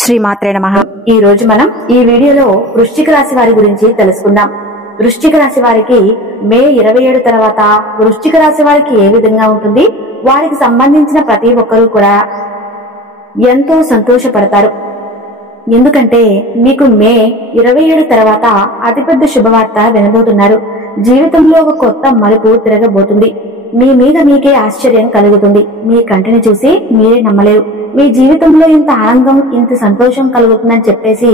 శ్రీమాత్రే నమః. ఈ రోజు మనం ఈ వీడియోలో వృశ్చిక రాశి వారి గురించి తెలుసుకుందాం. వృశ్చిక రాశి వారికి మే 27 తర్వాత వృశ్చిక రాశి వారికి ఏ విధంగా ఉంటుంది, వారికి సంబంధించిన ప్రతి ఒక్కరూ కూడా ఎంతో సంతోషపడతారు. ఎందుకంటే మీకు మే 27 తర్వాత అతిపెద్ద శుభవార్త వినబోతున్నారు. జీవితంలో ఒక కొత్త మలుపు తిరగబోతుంది. మీ మీద మీకే ఆశ్చర్యం కలుగుతుంది. మీ కంటిని చూసి మీరే నమ్మలేరు. మీ జీవితంలో ఇంత ఆనందం, ఇంత సంతోషం కలుగుతుందని చెప్పేసి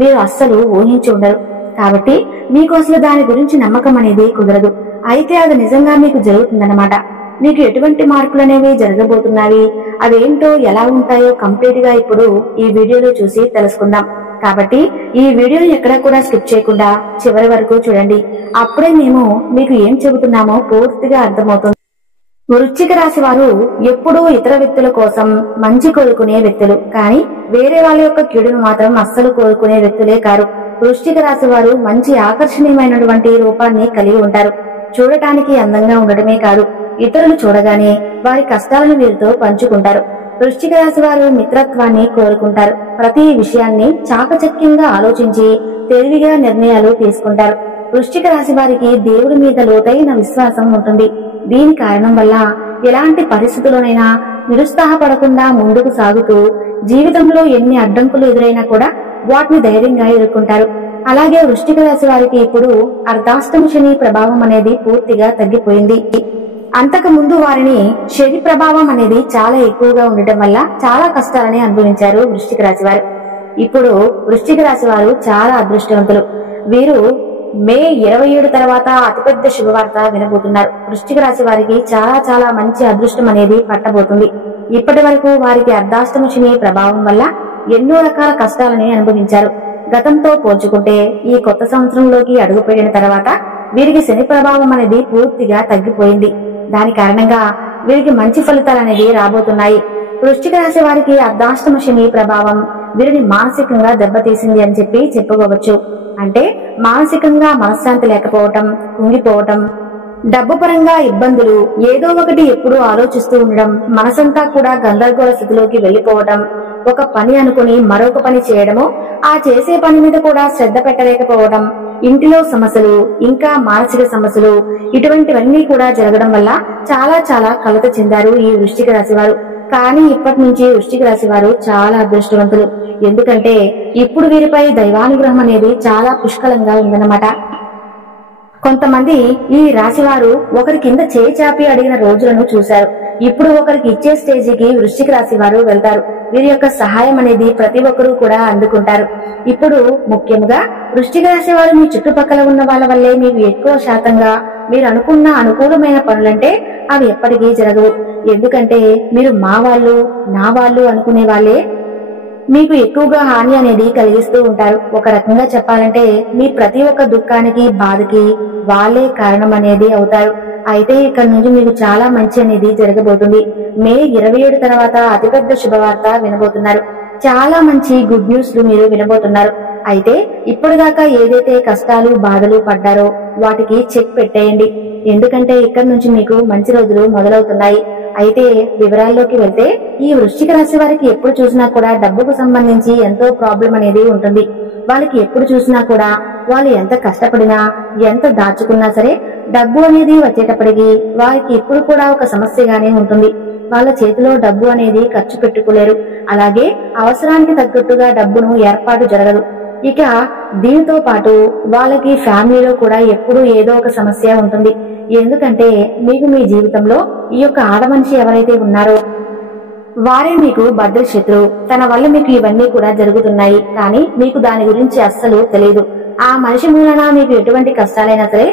మీరు అస్సలు ఊహించి ఉండరు. కాబట్టి మీకు అసలు దాని గురించి నమ్మకం అనేది కుదరదు. అయితే అది నిజంగా మీకు జరుగుతుందన్నమాట. మీకు ఎటువంటి మార్పులు అనేవి జరగబోతున్నాయి, అవేంటో ఎలా ఉంటాయో కంప్లీట్ గా ఇప్పుడు ఈ వీడియోలో చూసి తెలుసుకుందాం. కాబట్టి ఈ వీడియోని ఎక్కడా కూడా స్కిప్ చేయకుండా చివరి వరకు చూడండి. అప్పుడే మేము మీకు ఏం చెబుతున్నామో పూర్తిగా అర్థమవుతుంది. వృశ్చిక రాశి వారు ఎప్పుడూ ఇతర వ్యక్తుల కోసం మంచి కోరుకునే వ్యక్తులు, కానీ వేరే వాళ్ళ యొక్క కీడును మాత్రం అస్సలు కోరుకునే వ్యక్తులే కారు. వృశ్చిక రాశి వారు మంచి ఆకర్షణీయమైనటువంటి రూపాన్ని కలిగి ఉంటారు. చూడటానికి అందంగా ఉండడమే కాదు, ఇతరులు చూడగానే వారి కష్టాలను వీరితో పంచుకుంటారు. వృశ్చిక రాశి వారు మిత్రత్వాన్ని కోరుకుంటారు. ప్రతి విషయాన్ని చాకచక్యంగా ఆలోచించి తెలివిగా నిర్ణయాలు తీసుకుంటారు. వృశ్చిక రాశి వారికి దేవుడి మీద లోతైన విశ్వాసం ఉంటుంది. దీని కారణం వల్ల ఎలాంటి పరిస్థితుల్లోనైనా నిరుత్సాహపడకుండా ముందుకు సాగుతూ జీవితంలో ఎన్ని అడ్డంకులు ఎదురైనా కూడా వాటిని ధైర్యంగా ఎదుర్కొంటారు. అలాగే వృశ్చిక రాశి వారికి ఇప్పుడు అర్ధాష్టమ శని ప్రభావం అనేది పూర్తిగా తగ్గిపోయింది. అంతకు ముందు వారిని శని ప్రభావం అనేది చాలా ఎక్కువగా ఉండటం వల్ల చాలా కష్టాలని అనుభవించారు వృశ్చిక రాశి వారు. ఇప్పుడు వృశ్చిక రాశి వారు చాలా అదృష్టవంతులు. వీరు మే 27 తర్వాత అతిపెద్ద శుభవార్త వినబోతున్నారు. వృశ్చిక రాశి వారికి చాలా చాలా మంచి అదృష్టం అనేది పట్టబోతుంది. ఇప్పటి వరకు వారికి అర్ధాష్టమ శని ప్రభావం వల్ల ఎన్నో రకాల కష్టాలని అనుభవించారు. గతంతో పోల్చుకుంటే ఈ కొత్త సంవత్సరంలోకి అడుగుపెట్టిన తర్వాత వీరికి శని ప్రభావం అనేది పూర్తిగా తగ్గిపోయింది. దాని కారణంగా వీరికి మంచి ఫలితాలు అనేది రాబోతున్నాయి. వృశ్చిక రాశి వారికి అర్ధాష్టమ శని ప్రభావం వీరిని మానసికంగా దెబ్బతీసింది అని చెప్పి చెప్పుకోవచ్చు. అంటే మానసికంగా మనశ్శాంతి లేకపోవటం, కుంగిపోవటం, డబ్బు పరంగా ఇబ్బందులు, ఏదో ఒకటి ఎప్పుడూ ఆలోచిస్తూ ఉండడం, మనసంతా కూడా గందరగోళ స్థితిలోకి వెళ్లిపోవటం, ఒక పని అనుకుని మరొక పని చేయడము, ఆ చేసే పని మీద కూడా శ్రద్ధ పెట్టలేకపోవడం, ఇంటిలో సమస్యలు, ఇంకా మానసిక సమస్యలు, ఇటువంటివన్నీ కూడా జరగడం వల్ల చాలా చాలా కలత చెందారు ఈ వృశ్చిక రాశి వారు. కానీ ఇప్పటి నుంచి వృశ్చిక రాశి వారు చాలా అదృష్టవంతులు. ఎందుకంటే ఇప్పుడు వీరిపై దైవానుగ్రహం అనేది చాలా పుష్కలంగా ఉందన్నమాట. కొంతమంది ఈ రాశి వారు ఒకరి కింద చేయి చాపి అడిగిన రోజులను చూశారు. ఇప్పుడు ఒకరికి ఇచ్చే స్టేజికి వృశ్చిక రాశి వారు వెళ్తారు. వీరి యొక్క సహాయం అనేది ప్రతి ఒక్కరూ కూడా అందుకుంటారు. ఇప్పుడు ముఖ్యంగా వృశ్చిక రాశి వారు మీ చుట్టుపక్కల ఉన్న వాళ్ళ వల్లే మీకు ఎక్కువ శాతంగా మీరు అనుకున్న అనుకూలమైన పనులంటే అవి ఎప్పటికీ జరగవు. ఎందుకంటే మీరు మా వాళ్ళు, నా వాళ్ళు అనుకునే వాళ్ళే మీకు ఎక్కువగా హాని అనేది కలిగిస్తూ ఉంటారు. ఒక రకంగా చెప్పాలంటే మీ ప్రతి ఒక్క దుఃఖానికి, బాధకి వాళ్ళే కారణం అనేది అవుతారు. అయితే ఇక్కడ నుంచి మీకు చాలా మంచి అనేది జరగబోతుంది. మే 27 తర్వాత అతిపెద్ద శుభవార్త వినబోతున్నారు. చాలా మంచి గుడ్ న్యూస్ మీరు వినబోతున్నారు. అయితే ఇప్పటిదాకా ఏదైతే కష్టాలు, బాధలు పడ్డారో వాటికి చెక్ పెట్టేయండి. ఎందుకంటే ఇక్కడ నుంచి మీకు మంచి రోజులు మొదలవుతున్నాయి. అయితే వివరాల్లోకి వెళ్తే ఈ వృశ్చిక రాశి వారికి ఎప్పుడు చూసినా కూడా డబ్బుకు సంబంధించి ఎంతో ప్రాబ్లం అనేది ఉంటుంది. వాళ్ళకి ఎప్పుడు చూసినా కూడా వాళ్ళు ఎంత కష్టపడినా, ఎంత దాచుకున్నా సరే డబ్బు అనేది వచ్చేటప్పటికి వారికి ఎప్పుడు కూడా ఒక సమస్యగానే ఉంటుంది. వాళ్ళ చేతిలో డబ్బు అనేది ఖర్చు పెట్టుకోలేరు. అలాగే అవసరానికి తగ్గట్టుగా డబ్బును ఏర్పాటు జరగదు. ఇక దీనితో పాటు వాళ్ళకి ఫ్యామిలీలో కూడా ఎప్పుడూ ఏదో ఒక సమస్య ఉంటుంది. ఎందుకంటే మీకు మీ జీవితంలో ఈ యొక్క ఆడమనిషి ఎవరైతే ఉన్నారో వారే మీకు భద్ర శత్రువు. తన వల్ల మీకు ఇవన్నీ కూడా జరుగుతున్నాయి, కానీ మీకు దాని గురించి అస్సలు తెలియదు. ఆ మనిషి మూలాన మీకు ఎటువంటి కష్టాలైనా సరే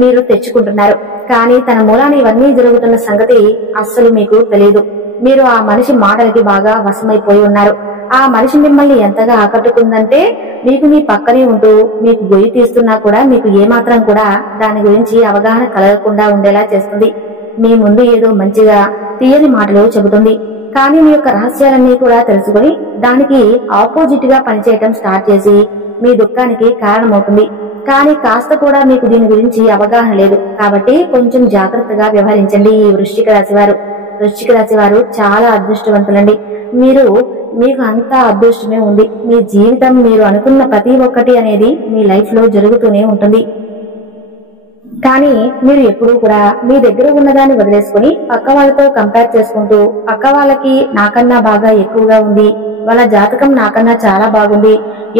మీరు తెచ్చుకుంటున్నారు, కానీ తన మూలాన ఇవన్నీ జరుగుతున్న సంగతి అస్సలు మీకు తెలియదు. మీరు ఆ మనిషి మాటలకి బాగా వశమైపోయి ఉన్నారు. ఆ మనిషి మిమ్మల్ని ఎంతగా ఆకట్టుకుందంటే మీకు మీ పక్కనే ఉంటూ మీకు గొయ్యి తీస్తున్నా కూడా మీకు ఏమాత్రం కూడా దాని గురించి అవగాహన కలగకుండా ఉండేలా చేస్తుంది. మీ ముందు ఏదో మంచిగా తీయని మాటలు చెబుతుంది, కానీ మీ యొక్క రహస్యాలన్నీ కూడా తెలుసుకుని దానికి ఆపోజిట్ గా పనిచేయటం స్టార్ట్ చేసి మీ దుఃఖానికి కారణమవుతుంది. కానీ కాస్త కూడా మీకు దీని గురించి అవగాహన లేదు. కాబట్టి కొంచెం జాగ్రత్తగా వ్యవహరించండి ఈ వృశ్చిక రాశి వారు. వృశ్చిక రాశి వారు చాలా అదృష్టవంతులండి. మీరు మీకు అంత అదృష్టమే ఉంది. మీ జీవితం మీరు అనుకున్న ప్రతి ఒక్కటి అనేది మీ లైఫ్ లో జరుగుతూనే ఉంటుంది. కానీ మీరు ఎప్పుడూ కూడా మీ దగ్గర ఉన్నదాన్ని వదిలేసుకుని పక్క వాళ్ళతో కంపేర్ చేసుకుంటూ పక్క వాళ్ళకి నాకన్నా బాగా ఎక్కువగా ఉంది, వాళ్ళ జాతకం నాకన్నా చాలా బాగుంది,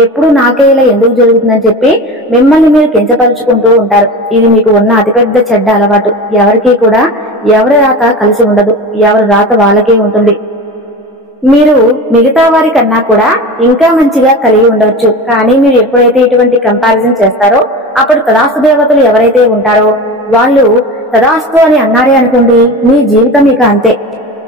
ఎప్పుడు నాకే ఇలా ఎందుకు జరుగుతుందని చెప్పి మిమ్మల్ని మీరు కించపరుచుకుంటూ ఉంటారు. ఇది మీకు ఉన్న అతిపెద్ద చెడ్డ అలవాటు. ఎవరికీ కూడా ఎవరి రాత కలిసి ఉండదు, ఎవరి రాత వాళ్ళకే ఉంటుంది. మీరు మిగతా వారి కన్నా కూడా ఇంకా మంచిగా కలిగి ఉండవచ్చు. కానీ మీరు ఎప్పుడైతే ఇటువంటి కంపారిజన్ చేస్తారో అప్పుడు తదాస్తు దేవతలు ఎవరైతే ఉంటారో వాళ్ళు తదాస్తు అని అన్నారే అనుకోండి, మీ జీవితం ఇక అంతే.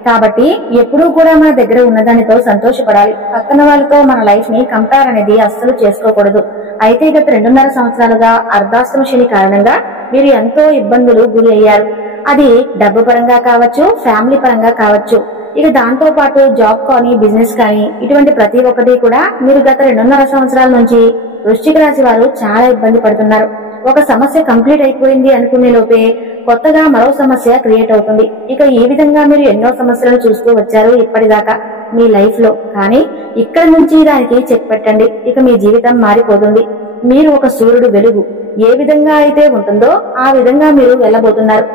కాబట్టి ఎప్పుడూ కూడా మన దగ్గర ఉన్నదానితో సంతోషపడాలి. పక్కన వాళ్ళతో మన లైఫ్ ని కంపేర్ అనేది అస్సలు చేసుకోకూడదు. అయితే గత 2.5 సంవత్సరాలుగా అర్ధాష్టమ శని కారణంగా మీరు ఎంతో ఇబ్బందులు గురి అయ్యారు. అది డబ్బు పరంగా కావచ్చు, ఫ్యామిలీ పరంగా కావచ్చు. ఇక దాంతో పాటు జాబ్ కానీ బిజినెస్ కానీ ఇటువంటి ప్రతి ఒక్కటి కూడా మీరు గత 2.5 సంవత్సరాల నుంచి వృశ్చిక రాశి వారు చాలా ఇబ్బంది పడుతున్నారు. ఒక సమస్య కంప్లీట్ అయిపోయింది అనుకునే లోపే కొత్తగా మరో సమస్య క్రియేట్ అవుతుంది. ఇక ఈ విధంగా మీరు ఎన్నో సమస్యలను చూస్తూ వచ్చారు ఇప్పటిదాకా మీ లైఫ్ లో. కానీ ఇక్కడ నుంచి దానికి చెక్ పెట్టండి. ఇక మీ జీవితం మారిపోతుంది. మీరు ఒక సూర్యుడు వెలుగు ఏ విధంగా అయితే ఉంటుందో ఆ విధంగా మీరు వెళ్ళబోతున్నారు.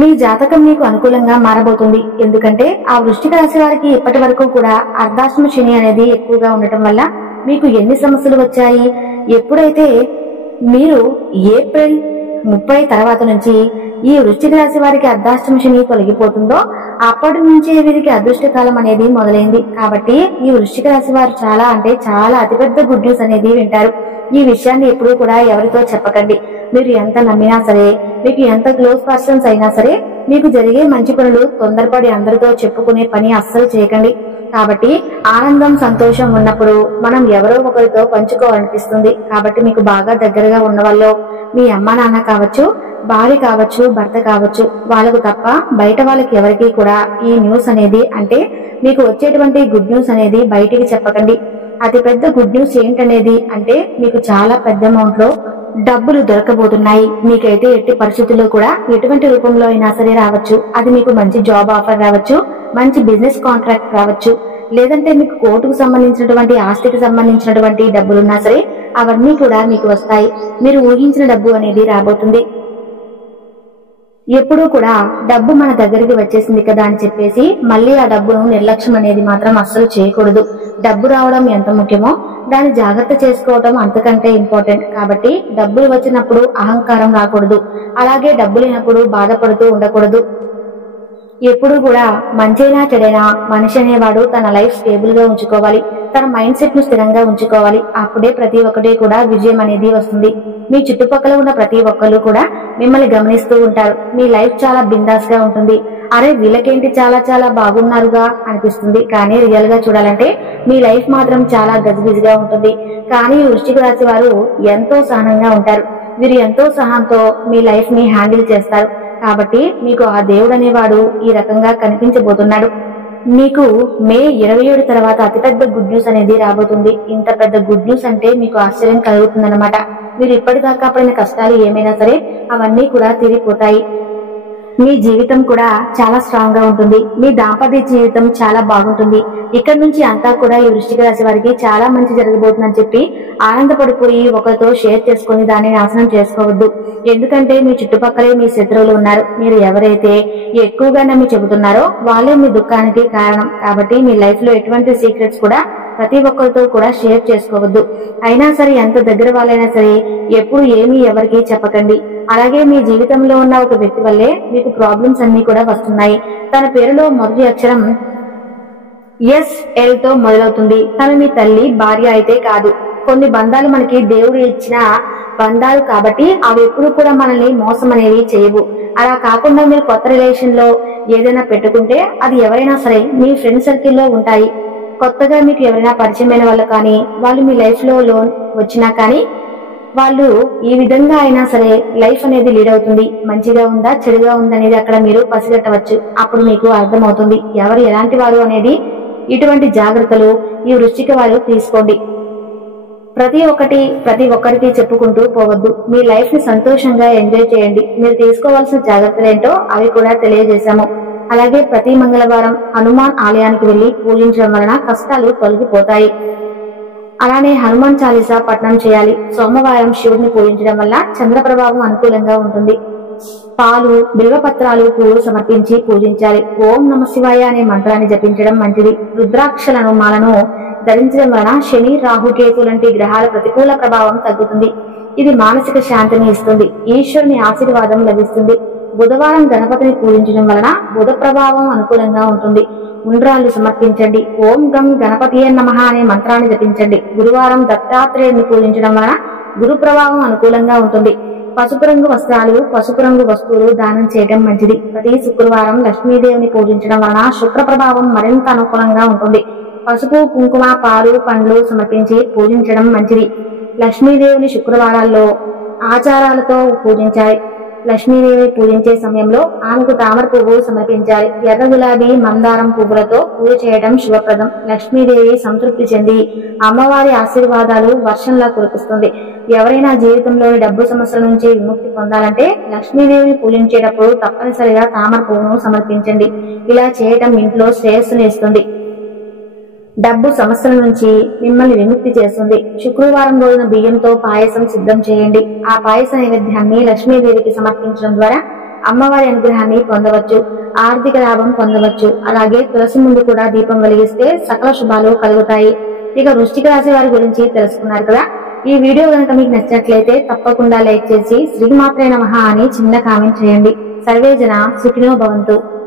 మీ జాతకం మీకు అనుకూలంగా మారబోతుంది. ఎందుకంటే ఆ వృశ్చిక రాశి వారికి ఇప్పటి వరకు కూడా అర్ధాష్టమ శని అనేది ఎక్కువగా ఉండటం వల్ల మీకు ఎన్ని సమస్యలు వచ్చాయి. ఎప్పుడైతే మీరు ఏప్రిల్ 30 తర్వాత నుంచి ఈ వృశ్చిక రాశి వారికి అర్ధాష్టమ శని తొలగిపోతుందో అప్పటి నుంచే వీరికి అదృష్టకాలం అనేది మొదలైంది. కాబట్టి ఈ వృశ్చిక రాశి వారు చాలా అంటే చాలా అతిపెద్ద గుడ్ న్యూస్ అనేది వింటారు. ఈ విషయాన్ని ఎప్పుడూ కూడా ఎవరితో చెప్పకండి. మీరు ఎంత నమ్మినా సరే, మీకు ఎంత క్లోజ్ పర్సన్స్ అయినా సరే, మీకు జరిగే మంచి పనులు తొందరపడి అందరితో చెప్పుకునే పని అస్సలు చేయకండి. కాబట్టి ఆనందం సంతోషం ఉన్నప్పుడు మనం ఎవరో ఒకరితో పంచుకోవాలనిపిస్తుంది. కాబట్టి మీకు బాగా దగ్గరగా ఉన్న వాళ్ళు మీ అమ్మ నాన్న కావచ్చు, భార్య కావచ్చు, భర్త కావచ్చు, వాళ్ళకు తప్ప బయట వాళ్ళకి ఎవరికి కూడా ఈ న్యూస్ అనేది అంటే మీకు వచ్చేటువంటి గుడ్ న్యూస్ అనేది బయటికి చెప్పకండి. అతి పెద్ద గుడ్ న్యూస్ ఏంటనేది అంటే మీకు చాలా పెద్ద అమౌంట్ లో డబ్బులు దొరకబోతున్నాయి. మీకైతే ఎట్టి పరిస్థితుల్లో కూడా ఎటువంటి రూపంలో అయినా సరే రావచ్చు. అది మీకు మంచి జాబ్ ఆఫర్ రావచ్చు, మంచి బిజినెస్ కాంట్రాక్ట్ రావచ్చు, లేదంటే మీకు కోర్టుకు సంబంధించినటువంటి ఆస్తికి సంబంధించినటువంటి డబ్బులున్నా సరే అవన్నీ కూడా మీకు వస్తాయి. మీరు ఊహించిన డబ్బు అనేది రాబోతుంది. ఎప్పుడూ కూడా డబ్బు మన దగ్గరికి వచ్చేసింది కదా అని చెప్పేసి మళ్ళీ ఆ డబ్బును నిర్లక్ష్యం అనేది మాత్రం అస్సలు చేయకూడదు. డబ్బు రావడం ఎంత ముఖ్యమో దాన్ని జాగ్రత్త చేసుకోవడం అంతకంటే ఇంపార్టెంట్. కాబట్టి డబ్బులు వచ్చినప్పుడు అహంకారం రాకూడదు, అలాగే డబ్బు లేనప్పుడు బాధపడుతూ ఉండకూడదు. ఎప్పుడు కూడా మంచైనా చెడైనా మనిషి అనేవాడు తన లైఫ్ స్టేబుల్ గా ఉంచుకోవాలి, తన మైండ్ సెట్ ను స్థిరంగా ఉంచుకోవాలి. అప్పుడే ప్రతి ఒక్కటి కూడా విజయం అనేది వస్తుంది. మీ చుట్టుపక్కల ఉన్న ప్రతి ఒక్కరు కూడా మిమ్మల్ని గమనిస్తూ ఉంటారు. మీ లైఫ్ చాలా బిందాస్ గా ఉంటుంది. అరే వీళ్ళకేంటి చాలా చాలా బాగున్నారుగా అనిపిస్తుంది. కానీ రియల్ గా చూడాలంటే మీ లైఫ్ మాత్రం చాలా గజిబిజిగా ఉంటుంది. కానీ వృశ్చిక రాశి వారు ఎంతో సహనంగా ఉంటారు. వీరు ఎంతో సహనంతో మీ లైఫ్ ని హ్యాండిల్ చేస్తారు. కాబట్టి మీకు ఆ దేవుడు అనేవాడు ఈ రకంగా కనిపించబోతున్నాడు. మీకు మే 27 తర్వాత అతిపెద్ద గుడ్ న్యూస్ అనేది రాబోతుంది. ఇంత పెద్ద గుడ్ న్యూస్ అంటే మీకు ఆశ్చర్యం కలుగుతుందన్నమాట. మీరు ఇప్పటిదాకా పడిన కష్టాలు ఏమైనా సరే అవన్నీ కూడా తీరిపోతాయి. మీ జీవితం కూడా చాలా స్ట్రాంగ్ గా ఉంటుంది. మీ దాంపత్య జీవితం చాలా బాగుంటుంది. ఇక్కడి నుంచి అంతా కూడా ఈ వృశ్చిక రాశి వారికి చాలా మంచి జరగబోతుందని చెప్పి ఆనందపడిపోయి ఒకరితో షేర్ చేసుకుని దాన్ని నాశనం చేసుకోవద్దు. ఎందుకంటే మీ చుట్టుపక్కలే మీ శత్రువులు ఉన్నారు. మీరు ఎవరైతే ఎక్కువగా నమ్మి చెబుతున్నారో వాళ్ళే మీ దుఃఖానికి కారణం. కాబట్టి మీ లైఫ్ లో ఎటువంటి సీక్రెట్స్ కూడా ప్రతి ఒక్కరితో కూడా షేర్ చేసుకోవద్దు. అయినా సరే ఎంత దగ్గర వాళ్ళైనా సరే ఎప్పుడు ఏమీ ఎవరికి చెప్పకండి. అలాగే మీ జీవితంలో ఉన్న ఒక వ్యక్తి వల్లే మీకు ప్రాబ్లమ్స్ అన్ని కూడా వస్తున్నాయి. తన పేరులో మొదటి అక్షరం SL తో మొదలవుతుంది. తను మీ తల్లి, భార్య అయితే కాదు. కొన్ని బంధాలు మనకి దేవుడు ఇచ్చిన బంధాలు కాబట్టి అవి ఎప్పుడు కూడా మనల్ని మోసం అనేవి చేయవు. అలా కాకుండా మీరు కొత్త రిలేషన్ లో ఏదైనా పెట్టుకుంటే అది ఎవరైనా సరే మీ ఫ్రెండ్ సర్కిల్లో ఉంటాయి. కొత్తగా మీకు ఎవరైనా పరిచయమైన వాళ్ళు కానీ వాళ్ళు మీ లైఫ్ లో లోన్ వచ్చినా కానీ వాళ్ళు ఈ విధంగా అయినా సరే లైఫ్ అనేది లీడ్ అవుతుంది. మంచిగా ఉందా చెడుగా ఉందా అనేది అక్కడ మీరు పసిగట్టవచ్చు. అప్పుడు మీకు అర్థమవుతుంది ఎవరు ఎలాంటి వారు అనేది. ఇటువంటి జాగ్రత్తలు ఈ వృశ్చిక వారు తీసుకోండి. ప్రతి ఒక్కరికి చెప్పుకుంటూ పోవద్దు. మీ లైఫ్ ని సంతోషంగా ఎంజాయ్ చేయండి. మీరు తీసుకోవాల్సిన జాగ్రత్తలు ఏంటో అవి కూడా తెలియజేశాము. అలాగే ప్రతి మంగళవారం హనుమాన్ ఆలయానికి వెళ్లి పూజించడం వలన కష్టాలు తొలగిపోతాయి. అలానే హనుమాన్ చాలీసా పఠనం చేయాలి. సోమవారం శివుడిని పూజించడం వల్ల చంద్ర ప్రభావం అనుకూలంగా ఉంటుంది. పాలు, బిల్వపత్రాలు, పూలు సమర్పించి పూజించాలి. ఓం నమ శివాయ అనే మంత్రాన్ని జపించడం మంచిది. రుద్రాక్షలను మాలను ధరించడం వలన శని, రాహు, కేతు లాంటి గ్రహాల ప్రతికూల ప్రభావం తగ్గుతుంది. ఇది మానసిక శాంతిని ఇస్తుంది. ఈశ్వరుని ఆశీర్వాదం లభిస్తుంది. బుధవారం గణపతిని పూజించడం వలన బుధ ప్రభావం అనుకూలంగా ఉంటుంది. ఉండ్రాళ్లు సమర్పించండి. ఓం గం గణపతియే నమః అనే మంత్రాన్ని జపించండి. గురువారం దత్తాత్రేయుడిని పూజించడం వలన గురు ప్రభావం అనుకూలంగా ఉంటుంది. పసుపు రంగు వస్త్రాలు, పసుపు రంగు వస్తువులు దానం చేయడం మంచిది. ప్రతి శుక్రవారం లక్ష్మీదేవిని పూజించడం వలన శుక్ర ప్రభావం మరింత అనుకూలంగా ఉంటుంది. పసుపు, కుంకుమ, పాలు, పండ్లు సమర్పించి పూజించడం మంచిది. లక్ష్మీదేవిని శుక్రవారాల్లో ఆచారాలతో పూజించాలి. లక్ష్మీదేవిని పూజించే సమయంలో ఆమెకు తామర పువ్వు సమర్పించాలి. ఎర్ర గులాబీ, మందారం పువ్వులతో పూజ చేయడం శుభప్రదం. లక్ష్మీదేవి సంతృప్తి చెంది అమ్మవారి ఆశీర్వాదాలు వర్షంలా కురిపిస్తుంది. ఎవరైనా జీవితంలోని డబ్బు సమస్యల నుంచి విముక్తి పొందాలంటే లక్ష్మీదేవిని పూజించేటప్పుడు తప్పనిసరిగా తామర పువ్వును సమర్పించండి. ఇలా చేయటం ఇంట్లో శ్రేయస్సుని ఇస్తుంది. డబ్బు సమస్యల నుంచి మిమ్మల్ని విముక్తి చేస్తుంది. శుక్రవారం రోజున బియ్యంతో పాయసం సిద్ధం చేయండి. ఆ పాయస నైవేద్యాన్ని లక్ష్మీదేవికి సమర్పించడం ద్వారా అమ్మవారి అనుగ్రహాన్ని పొందవచ్చు. ఆర్థిక లాభం పొందవచ్చు. అలాగే తులసి ముందు కూడా దీపం వెలిగిస్తే సకల శుభాలు కలుగుతాయి. ఇక వృశ్చిక రాశి వారి గురించి తెలుసుకున్నారు కదా. ఈ వీడియో కనుక మీకు నచ్చినట్లయితే తప్పకుండా లైక్ చేసి శ్రీమాత్రే నమః అని చిన్న కామెంట్ చేయండి. సర్వేజన సుఖినో భవంతు.